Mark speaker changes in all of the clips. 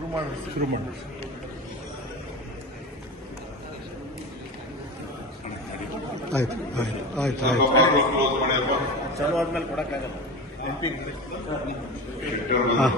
Speaker 1: ಮಾಡಿ ಶುರು ಮಾಡಿ. ಆಯ್ತು ಆಯ್ತು ಆಯ್ತು ಆಯ್ತು.
Speaker 2: ಚಲೋ ಆದ್ಮೇಲೆ ಕೊಡಕ್ಕಾಗಲ್ಲ.
Speaker 1: ಹಾಂ.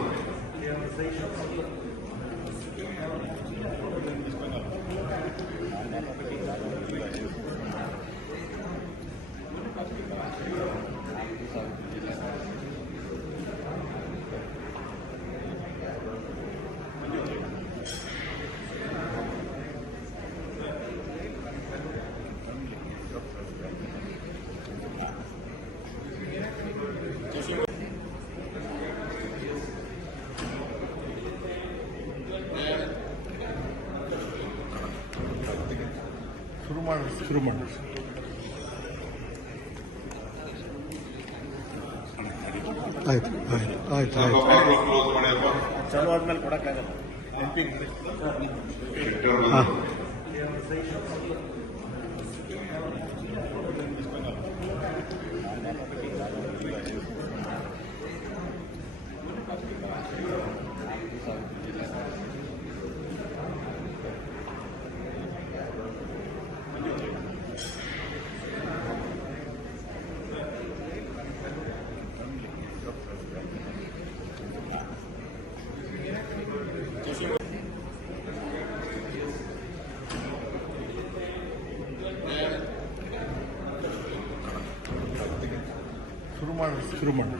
Speaker 1: ಶುರು ಮಾಡಿ ಶುರು ಮಾಡಿ ಆಯ್ತು ಆಯ್ತು ಆಯ್ತು ಆಯ್ತು.
Speaker 2: ಚಲೋ ಆದ್ಮೇಲೆ ಕೊಡಕ್ಕಾಗಲ್ಲ.
Speaker 1: ಹಾಂ. ಶುರು ಮಾಡಿ ಶುರು ಮಾಡಿ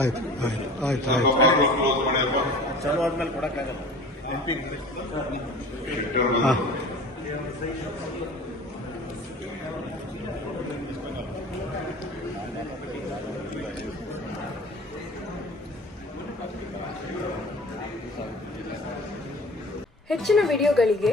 Speaker 1: ಆಯ್ತು ಆಯ್ತು ಆಯ್ತು ಆಯ್ತು
Speaker 3: ಕ್ಲೋಸ್ ಮಾಡ್ಯಪ್ಪ
Speaker 2: ಚಲೋ ಆದ್ಮೇಲೆ ಕೊಡಕ್ಕಾಗಲ್ಲ
Speaker 1: ಹಾಂ
Speaker 4: ಹೆಚ್ಚಿನ ವಿಡಿಯೋಗಳಿಗೆ